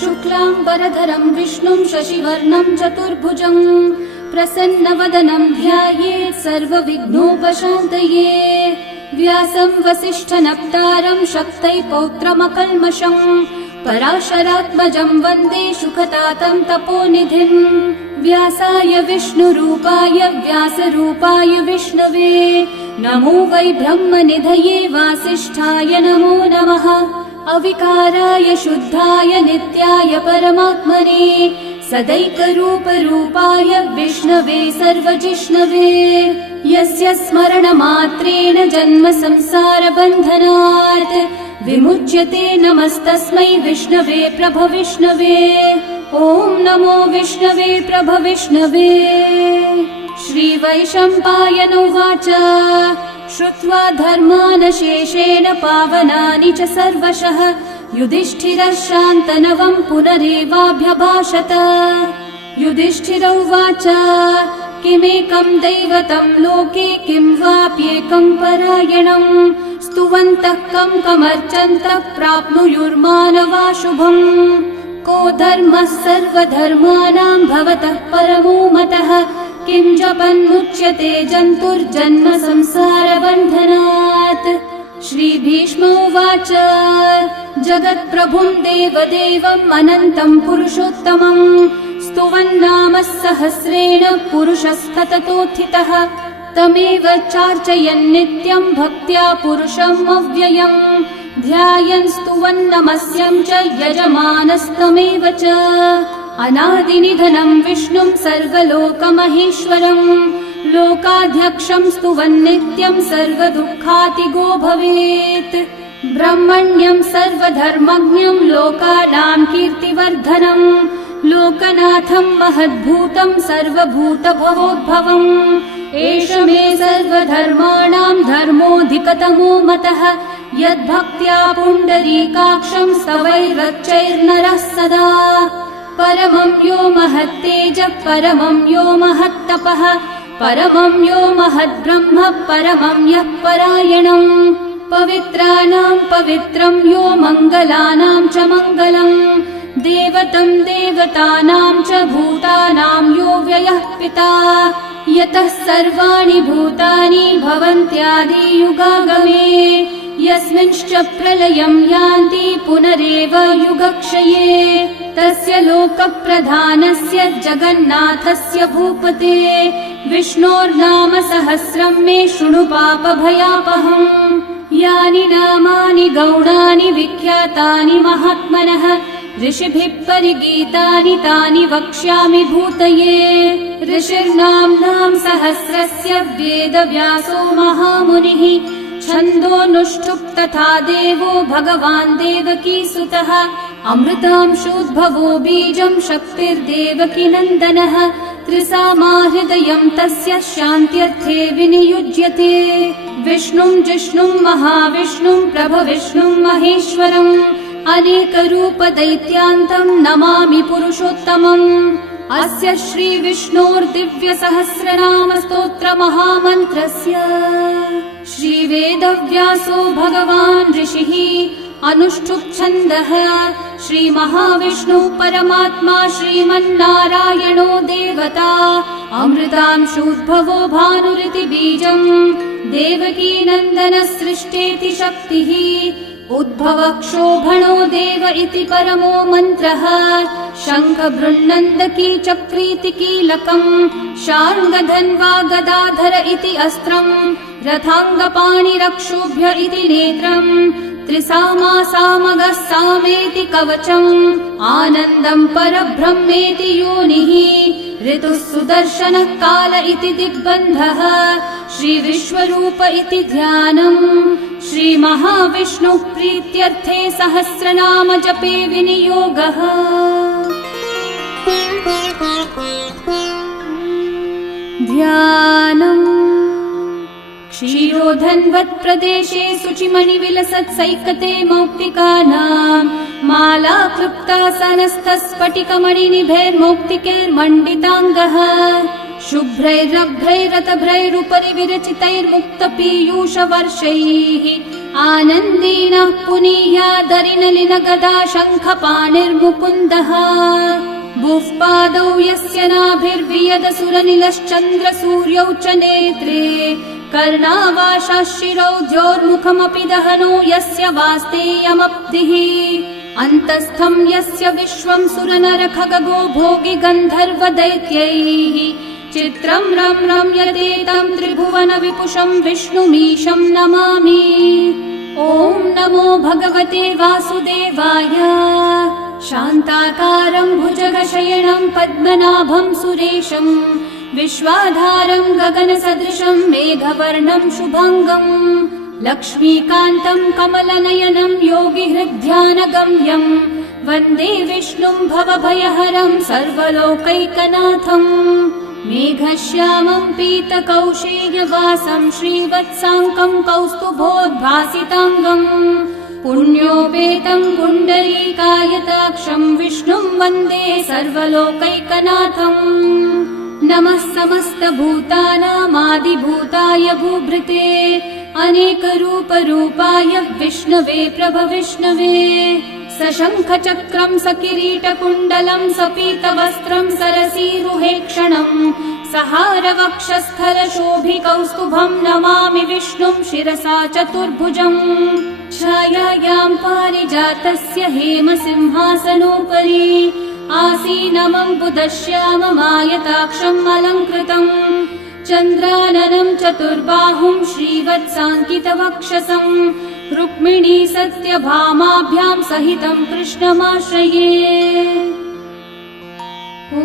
शुक्लांबरधरं विष्णुं शशिवर्णं चतुर्भुजं प्रसन्नवदनं ध्यायेत् सर्वविघ्नोपशान्तये। व्यासं वसिष्ठनप्तारं शक्तै पौत्रमकल्मषं पराशरात्मजं वन्दे शुकतातं तपोनिधिं। व्यासाय विष्णुरूपाय व्यासरूपाय विष्णवे नमो वै ब्रह्मनिधये वासिष्ठाय नमो नमः। अविकाराय शुद्धाय नित्याय परमात्मने सदैकरूपरूपाय विष्णवे सर्वजिष्णवे। यस्य स्मरणमात्रेण जन्म संसारबन्धनात् विमुच्यते नमस्तस्मै विष्णवे प्रभविष्णवे। ॐ नमो विष्णवे प्रभविष्णवे। श्रीवैशम्पायन उवाच श्रुत्वा धर्मानशेषेण पावनानि च सर्वशः युधिष्ठिरः शान्तनवं पुनरेवाभ्यभाषत। युधिष्ठिर उवाच किमेकं दैवतं लोके किं वाप्येकं परायणं स्तुवन्तः कं कमर्चन्तः प्राप्नुयुर्मानवा शुभम्। को धर्मः सर्वधर्माणां भवतः परमो मतः किं जपन्मुच्यते जन्तुर्जन्म संसारबन्धनात्। श्रीभीष्म उवाच जगत्प्रभुं देवदेवम् अनन्तं पुरुषोत्तमं स्तुवन्नामः सहस्रेण पुरुषस्तततोत्थितः तमेव चार्चयन् नित्यं भक्त्या पुरुषम् अव्ययम् ध्यायन् स्तुवन्नमस्यं च यजमानस्तमेव च। अनादिनिधनं विष्णुं सर्वलोकमहेश्वरं लोकाध्यक्षं स्तुवन्नित्यं सर्वदुःखातिगो भवेत्। ब्रह्मण्यं सर्वधर्मज्ञं लोकानां कीर्तिवर्धनं लोकनाथं महद्भूतं सर्वभूतभवोद्भवम्। एष मे सर्वधर्माणां धर्मोऽधिकतमो मतः यद्भक्त्या पुण्डरीकाक्षं स्तवैरर्चैर्नरः सदा। परमं यो महत्तेजः परमं यो महत्तपः परमं यो महद्ब्रह्म परमं यः परायणम्। पवित्राणां पवित्रं यो मङ्गलानां च मङ्गलम् देवतं देवतानां च भूतानां यो व्ययः पिता यतः सर्वाणि भूतानि भवन्त्यादियुगागमे यस्मिंश्च प्रलयं यान्ति पुनरेव युगक्षये तस्य लोकप्रधानस्य जगन्नाथस्य भूपते विष्णोर्नाम सहस्रं मे शृणु पापभयापहम्। यानि नामानि गौणानि विख्यातानि महात्मनः ऋषिभिः परिगीतानि तानि वक्ष्यामि भूतये। ऋषिर्नाम्नां सहस्रस्य वेदव्यासो महामुनिः छन्दोऽनुष्ठुप् तथा देवो भगवान् देवकीसुतः अमृतांशोद्भवो बीजं शक्तिर्देवकी नन्दनः त्रिसामा हृदयं तस्य शान्त्यर्थे विनियुज्यते। विष्णुं जिष्णुं महाविष्णुं प्रभविष्णुं महेश्वरम् अनेकरूपदैत्यान्तं नमामि पुरुषोत्तमम्। अस्य श्रीविष्णोर्दिव्यसहस्रनामस्तोत्रमहामन्त्रस्य श्रीवेदव्यासो भगवान् ऋषिः अनुष्ठुप्छन्दः श्रीमहाविष्णुः परमात्मा श्रीमन्नारायणो देवता अमृतांशोद्भवो भानुरिति बीजम् देवकी नन्दनः सृष्टेति शक्तिः उद्भवक्षोभणो देव इति परमो मन्त्रः शङ्ख बृन्नन्दकी चक्रीति कीलकम् शार्ङ्गधन्वा गदाधर इति अस्त्रम् रथाङ्गपाणिरक्षोभ्य इति नेत्रम् त्रिसामा सामगः सामेति कवचम् आनन्दम् परब्रह्मेति योनिः ऋतुः सुदर्शनः काल इति दिग्बन्धः श्रीविश्वरूप इति ध्यानम् श्रीमहाविष्णुः प्रीत्यर्थे सहस्रनाम जपे विनियोगः। ध्यानम् क्षीरोधन्वत्प्रदेशे शुचिमणिविलसत्सैकते मौक्तिकानां माला क्लृप्तासनस्थस्फटिकमणिनिभैर्मौक्तिकैर्मण्डिताङ्गः शुभ्रैरभ्रैरतभ्रैरुपरि विरचितैर्मुक्तपीयूषवर्षैः आनन्देन पुनीयादरिनलिनगदा शङ्खपाणिर्मुकुन्दः बुःपादौ यस्य नाभिर्वियदसुरनिलश्चन्द्रसूर्यौ च नेत्रे कर्णावाशाः शिरौद्योर्मुखमपि दहनो यस्य वास्तेयमब्धिः अन्तस्थं यस्य विश्वं सुरनरखगो भोगि गन्धर्वदैत्यैः चित्रं रम्यते त्रिभुवन विपुषं विष्णुमीशं नमामि। ॐ नमो भगवते वासुदेवाय। शान्ताकारं भुजगशयनं पद्मनाभं सुरेशं विश्वाधारं गगनसदृशं मेघवर्णं शुभाङ्गं लक्ष्मीकान्तं कमलनयनं योगिहृद्ध्यानगम्यं वन्दे विष्णुं भवभयहरं सर्वलोकैकनाथम् मेघश्यामं पीतकौशेयवासं श्रीवत्साङ्कं कौस्तुभोद्भासिताङ्गं पुण्योपेतं पुण्डरीकायताक्षं विष्णुं वन्दे सर्वलोकैकनाथम् नमः समस्तभूतानामादिभूताय भूभृते अनेकरूपरूपाय विष्णवे प्रभविष्णवे सशङ्खचक्रं सकिरीटकुण्डलं सपीतवस्त्रं सरसीरुहेक्षणं सहारवक्षस्थलशोभिकौस्तुभं नमामि विष्णुं शिरसा चतुर्भुजम् छायायां पारिजातस्य हेमसिंहासनोपरि आसीनमम्बुदश्याममायताक्षम् अलङ्कृतम् चन्द्राननं चतुर्बाहुं श्रीवत्साङ्कितवक्षसं रुक्मिणी सत्यभामाभ्यां सहितं कृष्णमाश्रये। ॐ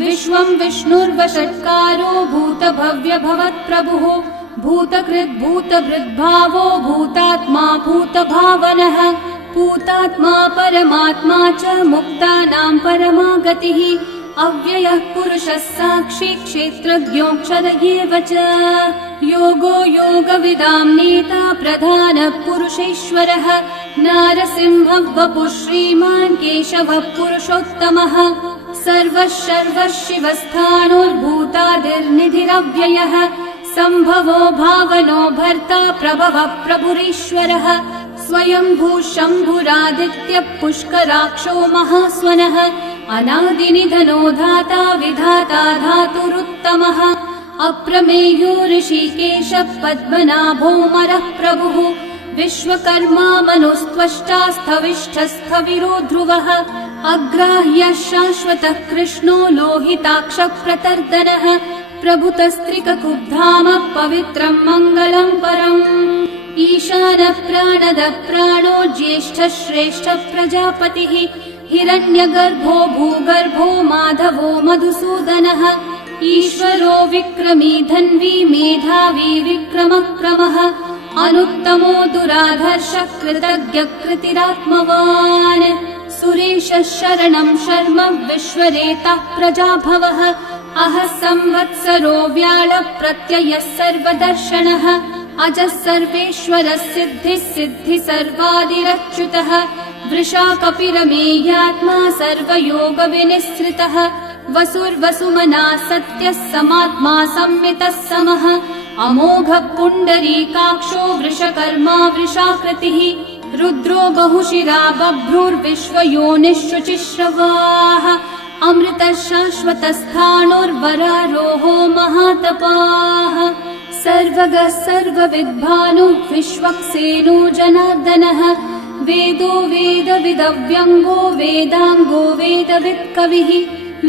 विश्वं विष्णुर्वषट्कारो भूतभव्यभवत्प्रभुः भूतकृद्भूतभृद्भावो भूतात्मा भूतभावनः भूतात्मा परमात्मा च मुक्तानां परमागतिः अव्ययः पुरुषः साक्षी क्षेत्रज्ञोऽक्षर एव च योगो योगविदां नेता प्रधानः पुरुषेश्वरः नारसिंहः वपुः श्रीमान् केशवः पुरुषोत्तमः सर्वः शर्वः शिवस्थाणोर्भूतादिर्निधिरव्ययः सम्भवो भावनो भर्ता प्रभवः प्रभुरीश्वरः स्वयंभू शम्भुरादित्यः पुष्कराक्षो महास्वनः अनादिनिधनो धाता विधाता धातुरुत्तमः अप्रमेयो ऋषिकेशः पद्मनाभोऽमरः प्रभुः विश्वकर्मा मनुस्त्वष्टा स्थविष्ठस्थविरो ध्रुवः अग्राह्यः शाश्वतः कृष्णो लोहिताक्षः प्रतर्दनः प्रभुतस्त्रिककुब्धामः पवित्रं मङ्गलं परम् ईशानः प्राणदः प्राणो ज्येष्ठः श्रेष्ठः प्रजापतिः हिरण्यगर्भो भूगर्भो माधवो मधुसूदनः ईश्वरो विक्रमी धन्वी मेधावी विक्रमक्रमः अनुत्तमो दुराधर्षः कृतज्ञः कृतिरात्मवान् सुरेशः शरणं शर्म विश्वरेतः प्रजाभवः अहः संवत्सरो व्याळः प्रत्ययः सर्वदर्शनः अजः सर्वेश्वरः सिद्धिः सिद्धि सर्वादिरच्युतः वृषा कपिरमेयात्मा सर्वयोगविनिःसृतः वसुर्वसुमना सत्यः समात्मा संमितः समः अमोघः पुण्डरीकाक्षो वृषकर्मा वृषाकृतिः रुद्रो बहुशिरा बभ्रुर्विश्वयोनिः शुचिश्रवाः अमृतः शाश्वतस्थाणोर्वरारोहो महातपाः सर्वगः सर्वविद्भानुः विश्वक्सेनो जनार्दनः वेदो वेदविदव्यङ्गो वेदाङ्गो वेदवित्कविः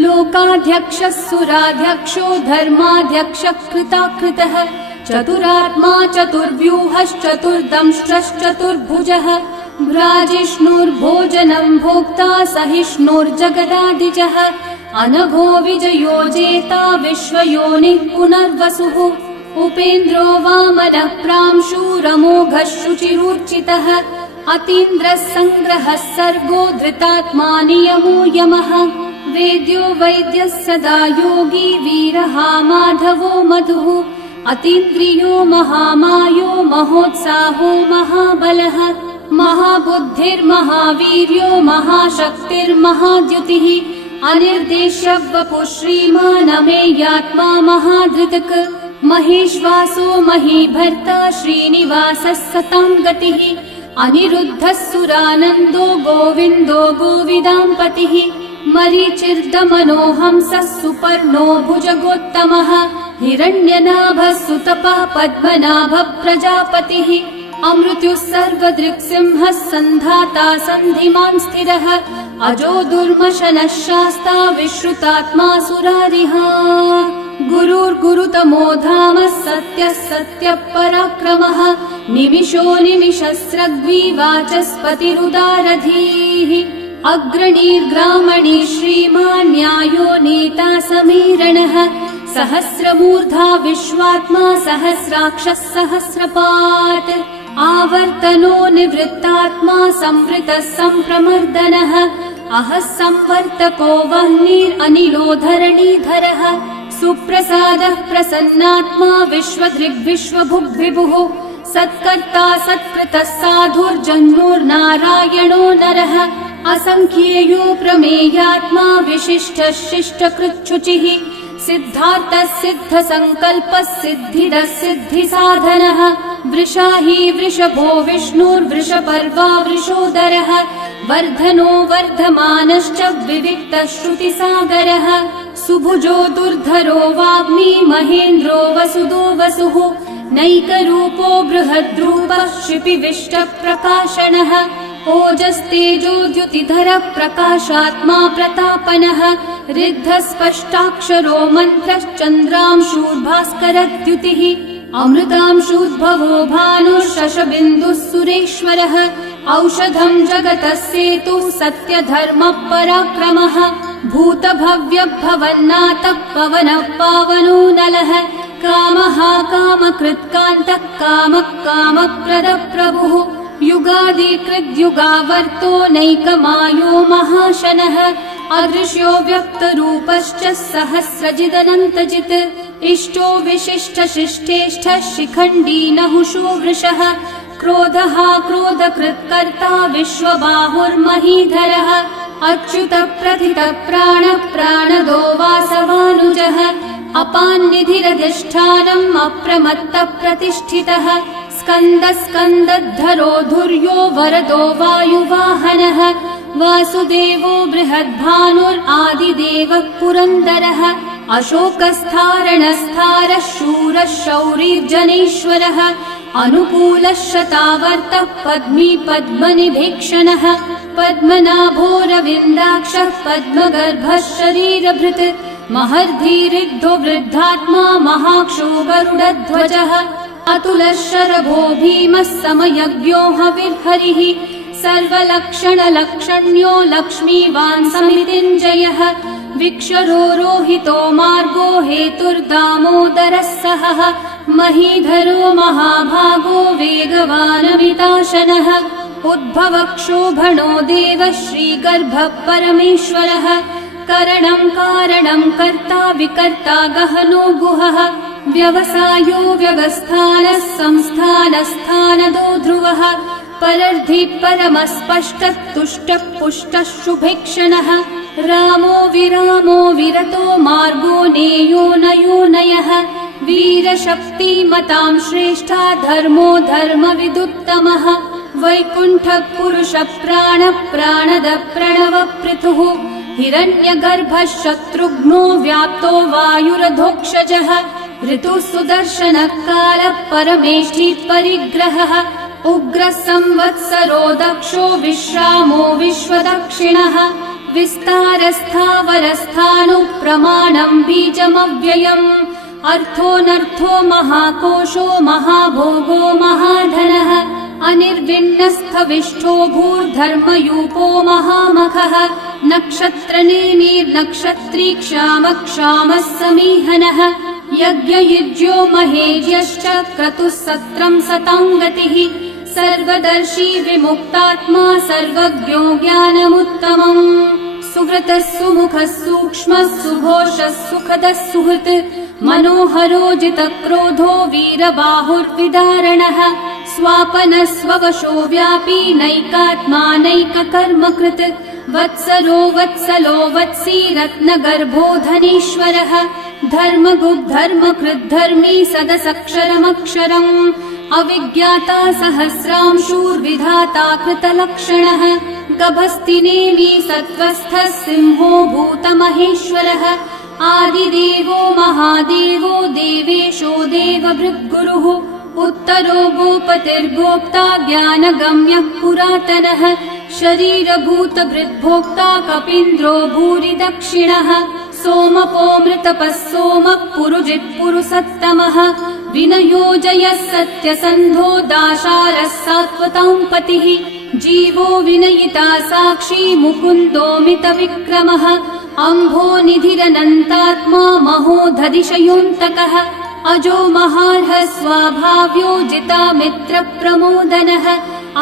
लोकाध्यक्षः सुराध्यक्षो धर्माध्यक्षः कृताकृतः चतुरात्मा चतुर्व्यूहश्चतुर्दंष्ट्रश्चतुर्भुजः भ्राजिष्णुर्भोजनं भोक्ता सहिष्णुर्जगदादिजः अनघो विजयो जेता विश्वयोनिः पुनर्वसुः उपेन्द्रो वामनः प्रांशुरमोघः शुचिरूर्चितः अतीन्द्रः सङ्ग्रहः सर्गो धृतात्मा नियमो यमः वेद्यो वैद्यः सदा योगी वीरः माधवो मधुः अतीन्द्रियो महामायो महोत्साहो महाबलः महाबुद्धिर्महावीर्यो महाशक्तिर्महाद्युतिः अनिर्देश्य वपुः श्रीमान् अमेयात्मा महाधृतक् महेश्वासो महीभर्ता श्रीनिवासः सतां गतिः अनिरुद्धः सुरानन्दो गोविन्दो गोविदाम्पतिः मरीचिर्दमनोहंसः सुपर्णो भुजगोत्तमः हिरण्यनाभः सुतपः पद्मनाभः प्रजापतिः अमृत्युः सर्वदृक्सिंहः सन्धाता सन्धिमान् स्थिरः अजो दुर्मशनः शास्ता विश्रुतात्मा सुरारिः गुरुर्गुरुतमो धामः सत्यः सत्यः पराक्रमः निमिषो निमिषस्रग्वी वाचस्पतिरुदारधीः अग्रणीर्ग्रामणी श्रीमान् न्यायो नेता समीरणः सहस्रमूर्धा विश्वात्मा सहस्राक्षः सहस्रपात् आवर्तनो निवृत्तात्मा संवृतः सम्प्रमर्दनः अहः संवर्तको वह्निरनिलो धरणीधरः सुप्रसादः प्रसन्नात्मा विश्वदृग्विश्वभुग्विभुः सत्कर्ता सत्कृतः साधुर्जन्मोर्नारायणो नरः असंख्येयो प्रमेयात्मा विशिष्टः शिष्टकृच्छुचिः सिद्धार्थः सिद्धसङ्कल्पः सिद्धिदः सिद्धिसाधनः वृषाही वृषभो विष्णुर्वृषपर्वा वृषोदरः वर्धनो वर्धमानश्च विविक्तः श्रुतिसागरः सुभुजो दुर्धरो वाग्मी महेन्द्रो वसुदो वसुः नैकरूपो बृहद्रूपः क्षिपिविष्टप्रकाशनः ओजस्तेजोद्युतिधरः प्रकाशात्मा प्रतापनः ऋद्धः स्पष्टाक्षरो मन्त्रश्चन्द्रांशूर्भास्करद्युतिः अमृतांशूद्भवो भानुः शशबिन्दुः सुरेश्वरः औषधं जगतः सेतुः सत्यधर्मः पराक्रमः भूतभव्यभवन्नाथः पवनः पावनो नलः कामः कामकृत्कान्तः कामः कामप्रदः प्रभुः युगादिकृद्युगावर्तो नैकमायो महाशनः अदृश्यो व्यक्तरूपश्च सहस्रजिदनन्तजित् इष्टो विशिष्टशिष्टेष्ठः शिखण्डी नहुषो वृषः क्रोधः क्रोधकृत्कर्ता विश्वबाहुर्महीधरः अच्युतः प्रथितः प्राणः प्राणदो वासवानुजः अपान्निधिरधिष्ठानम् अप्रमत्तः प्रतिष्ठितः स्कन्दः स्कन्दद्धरो धुर्यो वरदो वायुवाहनः वासुदेवो बृहद्भानुरादिदेवः पुरन्दरः अशोकस्थारणस्थारः शूरः शौरिर्जनेश्वरः अनुकूलः शतावर्तः पद्मी पद्मनिभीक्षणः पद्मनाभोरविन्दाक्षः पद्मगर्भः शरीरभृत् महर्धिरिग्धो वृद्धात्मा महाक्षो गरुडध्वजः अतुलः शरभो भीमः समयज्ञो हविर्हरिः सर्वलक्षणलक्षण्यो लक्ष्मीवान् समितिञ्जयः विक्षरो रोहितो मार्गो हेतुर्दामोदरः सहः महीधरो महाभागो वेगवानमिताशनः उद्भवक्षोभणो देवः श्रीगर्भः परमेश्वरः करणं कारणं कर्ता विकर्ता गहनो गुहः व्यवसायो व्यवस्थानः संस्थानस्थानदो ध्रुवः परर्धि परमस्पष्टः तुष्टः पुष्टः शुभेक्षणः रामो विरामो विरतो मार्गो नेयो नयो नयः वीरशक्तिमतां श्रेष्ठा धर्मो धर्मविदुत्तमः वैकुण्ठः पुरुषः प्राणः प्राणदः प्रणवपृथुः हिरण्यगर्भः शत्रुघ्नो व्याप्तो वायुरधोक्षजः ऋतुः सुदर्शनः कालः परमेष्ठी परिग्रहः उग्रः संवत्सरो दक्षो विश्रामो विश्वदक्षिणः विस्तारस्थावरस्थाणु प्रमाणं बीजमव्ययम् अर्थोऽनर्थो महाकोशो महाभोगो महाधनः अनिर्विण्णस्थविष्ठो भूर्धर्मयूपो महामखः नक्षत्रनेमिर्नक्षत्री क्षामः समीहनः यज्ञयुज्यो महेज्यश्च क्रतुः सत्रं सतां गतिः सर्वदर्शी विमुक्तात्मा सर्वज्ञो ज्ञानमुत्तमम् सुव्रतः सुमुखः सूक्ष्मः सुघोषः सुखदः सुहृत् मनोहरो जितक्रोधो वीरबाहुर्विदारणः स्वापनः स्ववशो व्यापी नैकात्मा नैककर्मकृत् वत्सरो वत्सलो वत्सी रत्नगर्भो धनीश्वरः धर्मगुप्धर्मकृद्धर्मी सदसक्षरमक्षरम् अविज्ञाता सहस्रांशूर्विधाता कृतलक्षणः गभस्तिनेमि सत्त्वस्थः सिंहो भूतमहेश्वरः आदिदेवो महादेवो देवेशो देवभृद्गुरुः उत्तरो गोपतिर्गोप्ता ज्ञानगम्यः पुरातनः शरीरभूतभृद्भोक्ता कपीन्द्रो भूरि दक्षिणः सोमपोमृतपः सोमः पुरुजित्पुरुसत्तमः विनयोजयः सत्यसन्धो दाशारः सात्वतां पतिः जीवो विनयिता साक्षी मुकुन्दोमितविक्रमः अम्भो निधिरनन्तात्मा महोदधिशयोऽन्तकः अजो महार्हः स्वाभाव्यो जितामित्रप्रमोदनः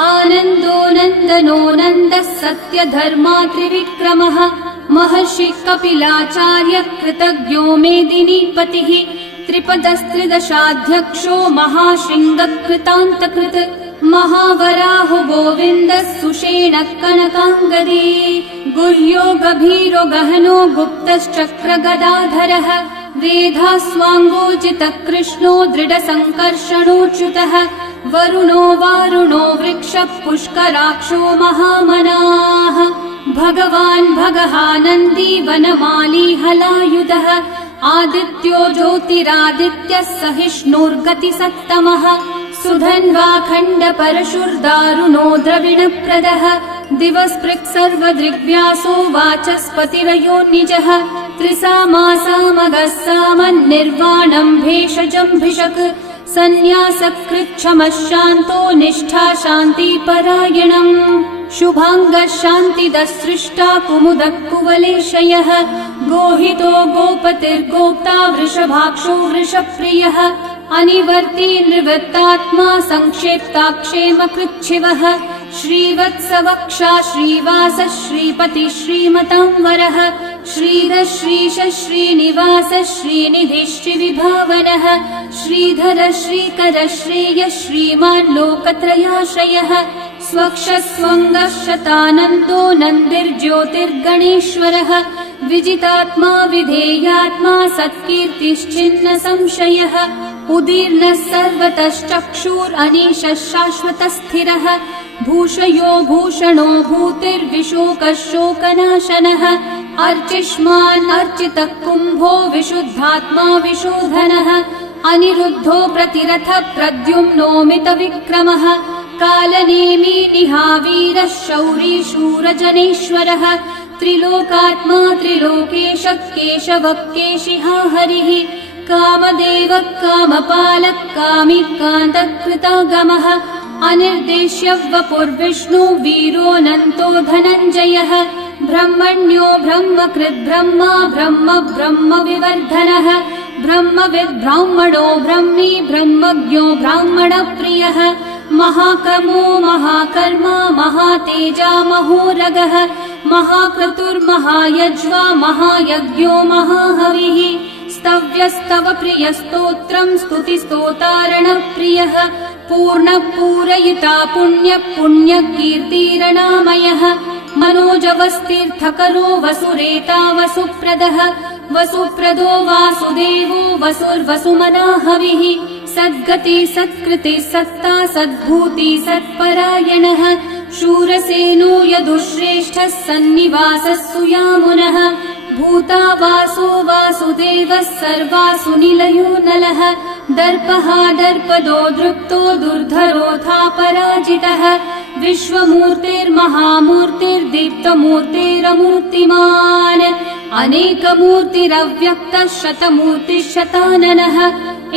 आनन्दो नन्दनो नन्दः सत्यधर्मा त्रिविक्रमः महर्षि कपिलाचार्य कृतज्ञो मेदिनीपतिः त्रिपदस्त्रिदशाध्यक्षो महाशृङ्गकृतान्तकृत् महावराहो गोविन्दः सुषेणः कनकाङ्गदी गुह्यो गभीरो गहनो गुप्तश्चक्रगदाधरः वेधास्वाङ्गोजितः कृष्णो दृढसङ्कर्षणोच्युतः वरुणो वारुणो वृक्षः पुष्कराक्षो महामनाः भगवान् भगहानन्दी वनमाली हलायुधः आदित्यो ज्योतिरादित्यः सहिष्णुर्गतिसत्तमः सुधन्वाखण्ड परशुर्दारुणो द्रविणप्रदः दिवस्पृक् सर्वदृग्व्यासो वाचस्पतिरयो निजः त्रिसामासामगः सामन्निर्वाणम् भेषजम्भिषक् सन्न्यासकृच्छमः शान्तो निष्ठा शान्तिपरायणम् शुभाङ्गः शान्तिदः सृष्टा कुमुदः कुवलेशयः गोहितो गोपतिर्गोप्ता वृषभाक्षो वृषप्रियः अनिवर्ती निवृत्तात्मा संक्षेप्ताक्षेमकृच्छिवः श्रीवत्सवक्षा श्रीवास श्रीपति श्रीमतांवरः श्रीधर श्रीश श्रीनिवास श्रीनिधि श्रीविभावनः श्रीधर श्रीकर श्रेय श्रीमान् लोकत्रयाश्रयः स्वक्षस्वङ्गः शतानन्दो नन्दिर्ज्योतिर्गणेश्वरः विजितात्मा विधेयात्मा सत्कीर्तिश्चिन्न संशयः उदीर्णः सर्वतश्चक्षुरनीशः शाश्वतः स्थिरः भूषयो भूषणो भूतिर्विशोकः शोकनाशनः अर्चिष्मान् अर्चितः कुम्भो विशुद्धात्मा विशोधनः अनिरुद्धो प्रतिरथः प्रद्युम्नोमितविक्रमः कालनेमी निहावीरः शौरी शूरजनेश्वरः त्रिलोकात्मा त्रिलोकेशः केशवः केशिहा हरिः कामदेवः कामपालः कामी कान्तः कृतागमः अनिर्देश्य वपुर्विष्णु वीरोऽनन्तो धनञ्जयः ब्रह्मण्यो ब्रह्मकृद् ब्रह्मा ब्रह्म ब्रह्म विवर्धनः ब्रह्मविद् ब्राह्मणो ब्रह्मी ब्रह्मज्ञो ब्राह्मणप्रियः महाकर्मो महाकर्मा महातेजा महोरगः महाक्रतुर्महायज्वा महायज्ञो महाहविः स्तव्यस्तव प्रियस्तोत्रम् स्तुतिस्तोतारणप्रियः पूर्णपूरयिता पुण्यकीर्तिरणामयः मनोजवस्तीर्थकरो वसुरेता वसुप्रदः वसुप्रदो वासुदेवो वसुर्वसुमनाहविः सद्गति सत्कृति सत्ता सद्भूति सत्परायणः शूरसेनो यदुश्रेष्ठः सन्निवासः सुयामुनः भूता वासो वासुदेवः सर्वासु निलयो नलः दर्पः दर्पदो दृप्तो दुर्धरोऽथा पराजितः विश्वमूर्तिर्महामूर्तिर्दीप्तमूर्तिरमूर्तिमान् अनेकमूर्तिरव्यक्तः शतमूर्तिः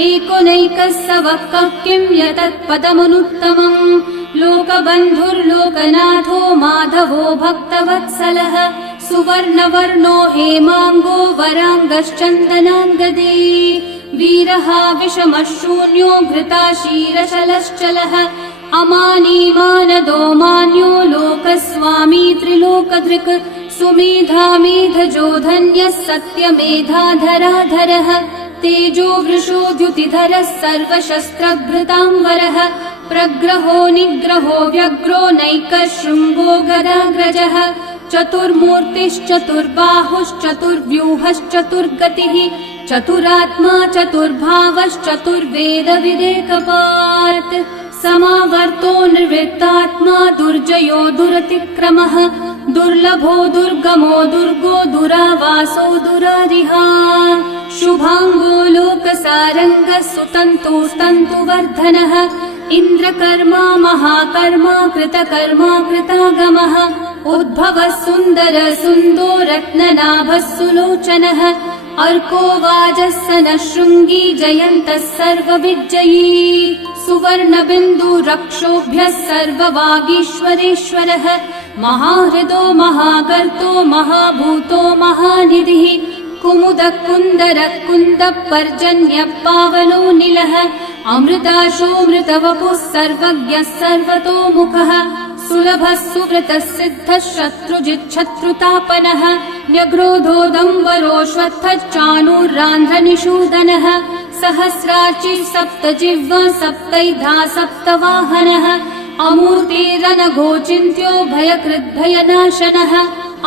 एकोनैकः स वक्कः किं यतत्पदमनुत्तमम् लोकबन्धुर्लोकनाथो माधवो भक्तवत्सलः सुवर्णवर्णो हेमाङ्गो वराङ्गश्चन्दनाङ्गदे वीरः विषमः शून्यो घृताशीरशलश्चलः अमानी मानदो मान्यो लोकस्वामी त्रिलोकधृक् सुमेधामेधजो धन्यः सत्यमेधाधराधरः तेजो वृषो द्युतिधरः सर्वशस्त्रभृताम्बरः प्रग्रहो निग्रहो व्यग्रो नैकः शृङ्गो गदाग्रजः चतुर्मूर्तिश्चतुर्बाहुश्चतुर्व्यूहश्चतुर्गतिः चतुरात्मा चतुर्भावश्चतुर्वेदविदेकपात् समावर्तो निर्वृत्तात्मा दुर्जयो दुरतिक्रमः दुर्लभो दुर्गमो दुर्गो दुरावासो दुरारिहा शुभाङ्गो लोकसारङ्गः सुतन्तुस्तन्तुवर्धनः इन्द्रकर्मा महाकर्मा कृतकर्मा कृतागमः उद्भवः सुन्दर सुन्दो रत्ननाभः सुलोचनः अर्को वाजः सनः शृङ्गी जयन्तः सर्वविजयी सुवर्णबिन्दु रक्षोभ्यः सर्ववागीश्वरेश्वरः महाहृदो महागर्तो महाभूतो महानिधिः कुमुदः कुन्दरः कुन्दः पर्जन्यः पावनो निलः अमृताशोऽमृतवपुः सर्वज्ञः सर्वतोमुखः सुलभः सुव्रतः सिद्धः शत्रुजिच्छत्रुतापनः न्यग्रोधोदंवरोऽश्वत्थश्चाणूरान्ध्रनिषूदनः सहस्रार्ची सप्तजिह्वा सप्तैधा सप्तवाहनः अमूर्तिरनघोचिन्त्यो भयकृद्भयनाशनः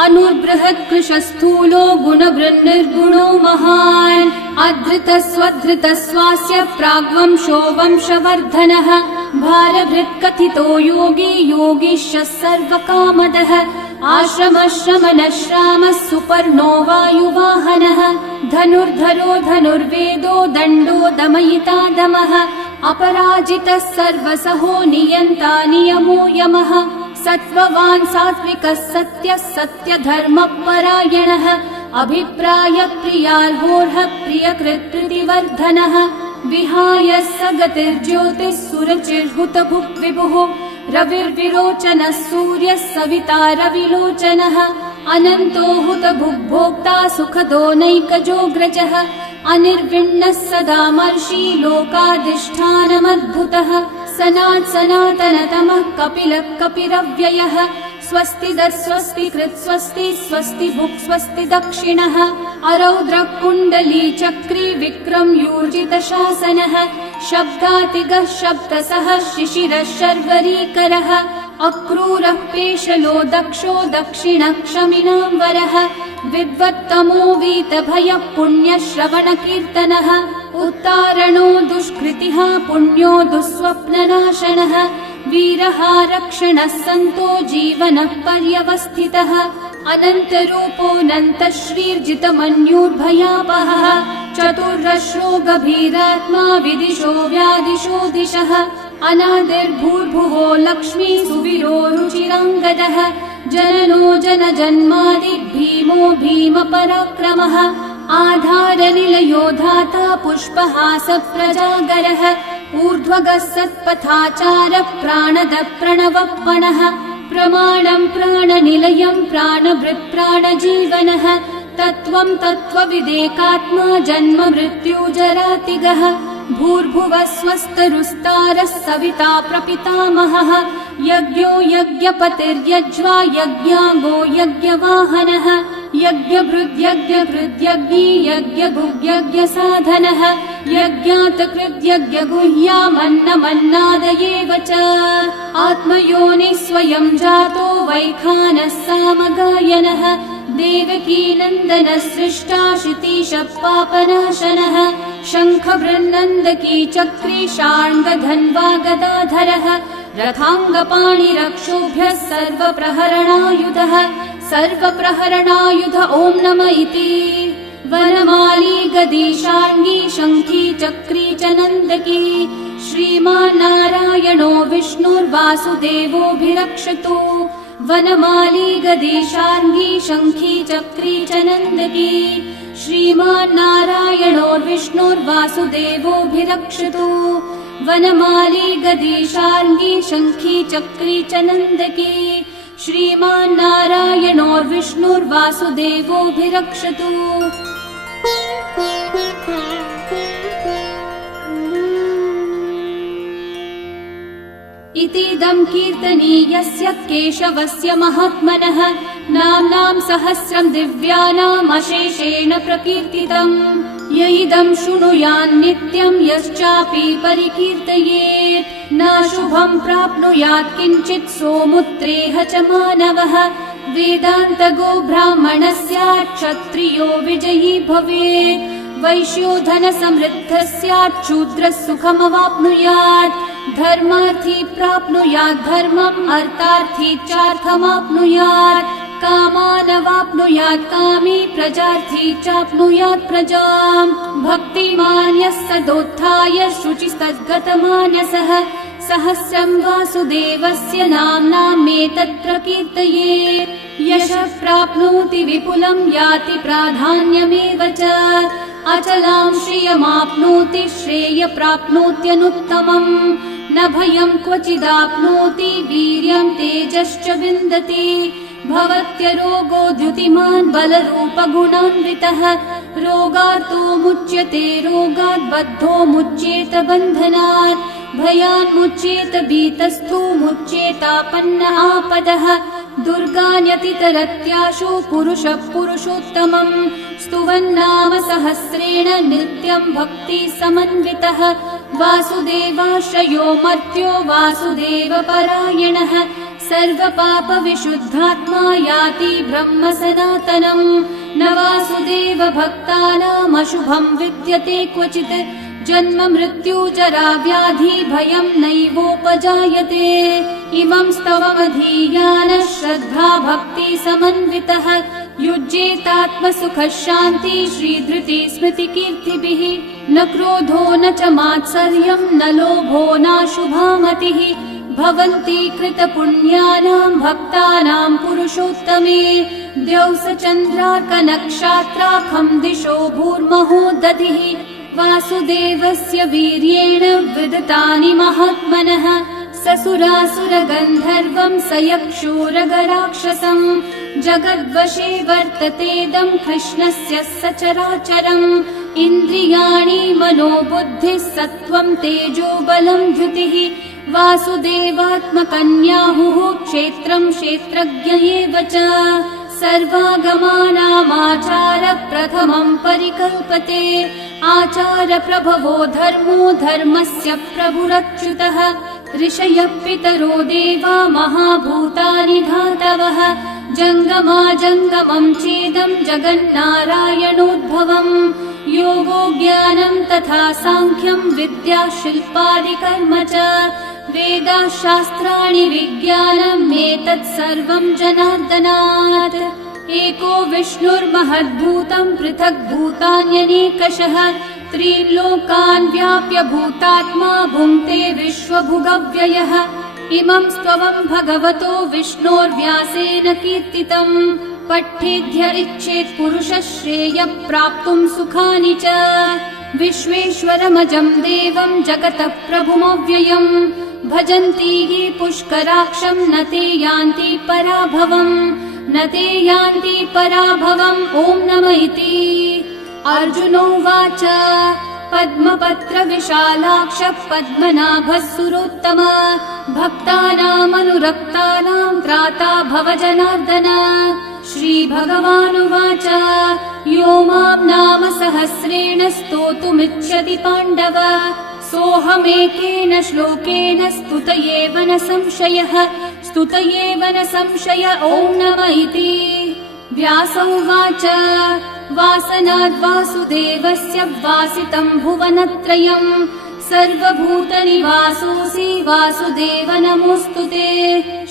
अनुर्बृहत्कृशस्थूलो गुणवृन्निर्गुणो महान् अधृतस्वधृतस्वास्य प्राग्वंशो वंशवर्धनः भारभृत्कथितो योगी योगीशः सर्वकामदः आश्रमश्रमणश्रामः सुपर्णो वायुवाहनः धनुर्धरो धनुर्वेदो दण्डो दमयिता दमः अपराजितः सर्वसहो नियन्ता नियमो यमः सत्त्ववान् सात्विकः सत्यः सत्यधर्मपरायणः अभिप्राय प्रियार्होर्हः प्रियकृत्प्रीतिवर्धनः विहाय स गतिर्ज्योतिः सुरचिर्हुतभुक् विभुः रविर्विरोचनः सूर्यः सविता रविलोचनः अनन्तो हुतभुग्भोक्ता सुखदो नैकजोऽग्रजः अनिर्विण्णः सदा मर्षि लोकाधिष्ठानमद्भुतः सनातनतमः कपिलः कपिरव्ययः स्वस्ति स्वस्ति कृत् स्वस्ति स्वस्ति भुक् स्वस्ति दक्षिणः अरौद्रः कुण्डली चक्री विक्रम यूर्जित शासनः शब्दातिगः शब्दसः शिशिरः शर्वरीकरः अक्रूरः पेशलो दक्षो दक्षिणः क्षमिनाम्बरः विद्वत्तमो वीतभयः पुण्यश्रवणकीर्तनः उत्तारणो दुष्कृतिः पुण्यो दुःस्वप्ननाशनः वीरः रक्षणः सन्तो जीवनः पर्यवस्थितः अनन्तरूपोऽनन्तः श्रीर्जितमन्युर्भयापहः चतुर्रश्रो गभीरात्मा विदिशो व्यादिशो दिशः अनादिर्भूर्भुवो लक्ष्मी सुवीरो रुचिराङ्गदः जननो जनजन्मादि भीमो भीमपराक्रमः आधारनिलयो धाता पुष्पहास प्रजागरः ऊर्ध्वगः सत्पथाचारः प्राणदः प्रणवपणः प्रमाणं प्राणनिलयं प्राणभृत् प्राणजीवनः तत्त्वं तत्त्वविदेकात्मा जन्म मृत्युजरातिगः भूर्भुवः स्वस्तरुस्तारः सविता प्रपितामहः यज्ञो यज्ञपतिर्यज्वा यज्ञाङ्गो यज्ञवाहनः यज्ञभृद्यज्ञकृद्यज्ञी यज्ञभुग्यज्ञसाधनः यज्ञातकृद्यज्ञगुह्यामन्नमन्नादयेव च आत्मयोनिः स्वयं जातो वैखानः सामगायनः देवकीनन्दनः सृष्टा शितीशः पापनाशनः शङ्खबृन्नन्दकी चक्री शार्ङ्गधन्वा गदाधरः रथाङ्गपाणिरक्षोभ्यः सर्वप्रहरणायुधः सर्वप्रहरणायुध ॐ नम इति वनमाली गदी शार्ङ्गी शङ्खी चक्री च नन्दकी श्रीमान्नारायणो विष्णुर्वासुदेवोऽभिरक्षतु वनमाली गदी शार्ङ्गी शङ्खी चक्री च नन्दकी श्रीमान्नारायणो विष्णुर्वासुदेवोऽभिरक्षतु वनमाली गदी शार्ङ्गी शङ्खी चक्री च नन्दकी श्रीमान्नारायणो विष्णुर्वासुदेवोऽभिरक्षतु इतीदं कीर्तनीयस्य केशवस्य महात्मनः नाम्नां सहस्रं दिव्यानामशेषेण प्रकीर्तितम्। य इदं शृणुयान् नित्यं यश्चापि परिकीर्तयेत् नाशुभं प्राप्नुयात् किञ्चित् सोमुत्रेह च मानवः। वेदान्तगो ब्राह्मणः स्यात् क्षत्रियो विजयी भवेत् वैश्यो धनसमृद्धः स्यात् शूद्रः सुखमवाप्नुयात् धर्मार्थी प्राप्नुयात् धर्मम् अर्थार्थी चार्थमाप्नुयात् कामानवाप्नुयात् कामी प्रजार्थी चाप्नुयात् प्रजाम्। भक्तिमान् यः सदोत्थाय शुचिस्तद्गतमानसः सहस्रं वासुदेवस्य नाम्नामेतत् प्रकीर्तये। यशः प्राप्नोति विपुलं याति प्राधान्यमेव च अचलां श्रियमाप्नोति श्रेय प्राप्नोत्यनुत्तमम्। न भयं क्वचिदाप्नोति वीर्यं तेजश्च विन्दति भवत्यरोगो द्युतिमान् बलरूपगुणान्वितः रोगार्तो मुच्यते रोगात् बद्धो मुच्येत बन्धनात् भयान् मुच्येत भीतस्थो मुच्येतापन्न आपदः दुर्गान्यतितरत्याशु पुरुषः पुरुषोत्तमम् स्तुवन्नाम सहस्रेण नित्यं भक्ति समन्वितः वासुदेवाश्रयो मर्त्यो वासुदेवपरायणः सर्वपाप विशुद्धात्मा याति ब्रह्म सनातनम्। न वासुदेव भक्तानामशुभं विद्यते क्वचित् जन्म मृत्यु जरा व्याधि भयं नैवोपजायते। इमं स्तवमधीयानः श्रद्धा भक्ति समन्वितः युज्येतात्मसुखः शान्ति श्रीधृति स्मृति कीर्तिभिः। न क्रोधो न च मात्सर्यं न लोभो नाशुभा मतिः भवन्ति कृतपुण्यानां भक्तानां पुरुषोत्तमे। द्यौस चन्द्रार्कनक्षत्राखं दिशो भूर्महो दधिः वासुदेवस्य वीर्येण विदतानि महात्मनः ससुरासुरगन्धर्वं स यक्षोरगराक्षसम् जगद्वशे वर्ततेदं कृष्णस्य सचराचरम्। इन्द्रियाणि मनोबुद्धिः सत्त्वं तेजो बलं द्युतिः वासुदेवात्मकन्याहुः क्षेत्रं क्षेत्रज्ञ एव च सर्वागमानामाचार प्रथमं परिकल्पते आचार प्रभवो धर्मो धर्मस्य प्रभुरच्युतः ऋषयः पितरो देवा महाभूतानि धातवः जङ्गमा जङ्गमं चेदं जगन्नारायणोद्भवम् योगो ज्ञानं तथा साङ्ख्यं विद्या शिल्पादिकर्म च वेदाः शास्त्राणि विज्ञानमेतत् सर्वं जनार्दनात्। एको विष्णुर्महद्भूतं पृथक् भूतान्यनेकशः त्रीन् लोकान् व्याप्य भूतात्मा भुङ्क्ते विश्वभुगव्ययः। इमं स्तवं भगवतो विष्णोर्व्यासेन कीर्तितम् पठेद्य इच्छेत् पुरुषः श्रेयः प्राप्तुं सुखानि च। विश्वेश्वरमजं देवं जगतः प्रभुमव्ययम् भजन्ति ये पुष्कराक्षं न ते यान्ति पराभवम् न ते यान्ति पराभवम्। ॐ नमः इति। अर्जुनोवाच पद्मपत्र विशालाक्ष पद्मनाभः सुरोत्तम भक्तानामनुरक्तानां त्राता भव जनार्दन। श्रीभगवानुवाच यो मां नाम सहस्रेण स्तोतुमिच्छति पाण्डव सोऽहमेकेन श्लोकेन स्तुतयेव न संशयः स्तुतयेव न संशय। ॐ नमः इति। व्यास उवाच वासनाद् वासुदेवस्य वासितं भुवनत्रयम् सर्वभूतनिवासोऽसि वासुदेव नमोऽस्तुते।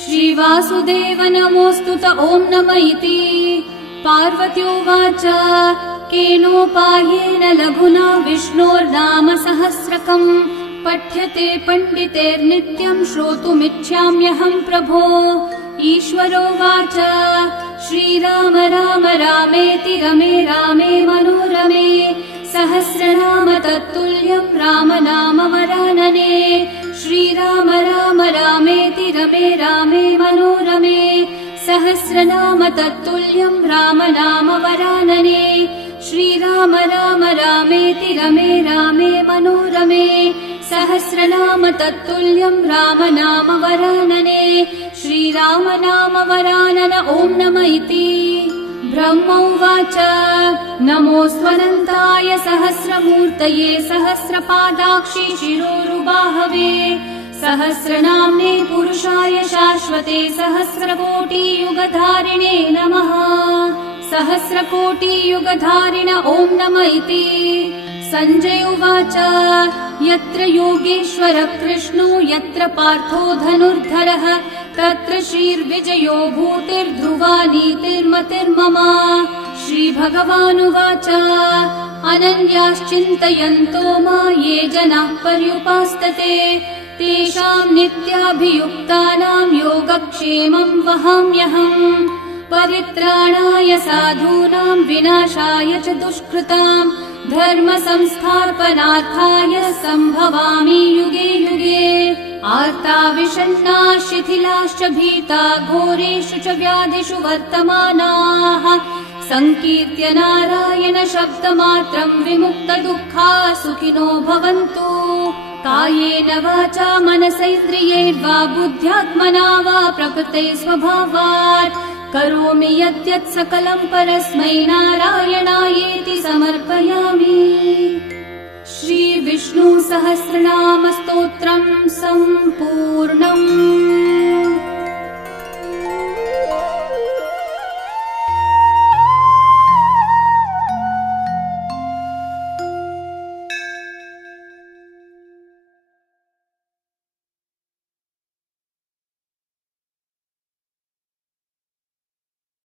श्रीवासुदेव नमोऽस्तुत। ॐ नमः इति। पार्वत्योवाच केनोपायेन लघुना विष्णोर्नाम सहस्रकम् पठ्यते पण्डितेर्नित्यं श्रोतुमिच्छाम्यहं प्रभो। ईश्वरोवाच श्रीराम राम रामेति रमे रामे मनोरमे सहस्रनाम तत्तुल्यं राम नाम वरानने। श्रीराम राम रामेति रमे रामे मनोरमे सहस्रनाम तत्तुल्यं राम नाम वरानने। श्रीराम राम रामेति रमे रामे मनोरमे सहस्रनाम तत्तुल्यं रामनाम वरानने श्रीरामनाम वरानन ॐ नम इति ब्रह्मोवाच नमोऽस्त्वनन्ताय सहस्रमूर्तये सहस्रपादाक्षि शिरोरुबाहवे सहस्रनाम्ने पुरुषाय शाश्वते सहस्रकोटियुगधारिणे नमः सहस्रकोटियुगधारिण ॐ नम इति सञ्जय उवाच यत्र योगेश्वरः कृष्णो यत्र पार्थो धनुर्धरः तत्र श्रीर्विजयो भूतिर्ध्रुवा नीतिर्मतिर्मम श्रीभगवानुवाच अनन्याश्चिन्तयन्तो मा ये जनाः पर्युपासते तेषां नित्याभियुक्तानां योगक्षेमं वहाम्यहम् परित्राणाय साधूनां विनाशाय च दुष्कृतां धर्म संस्थापनार्थाय सम्भवामि युगे युगे आर्ता विषण्णा शिथिलाश्च भीता घोरेषु च व्याधिषु वर्तमानाः संकीर्त्य नारायण शब्दमात्रं विमुक्तदुःखा सुखिनो भवन्तु कायेन वाचा मनसैन्द्रियैर्वा बुद्ध्यात्मना वा प्रकृते स्वभावात् करोमि यद्यत् सकलं परस्मै नारायणायेति समर्पयामि। श्री विष्णु सहस्रनाम स्तोत्रम् सम्पूर्णम्।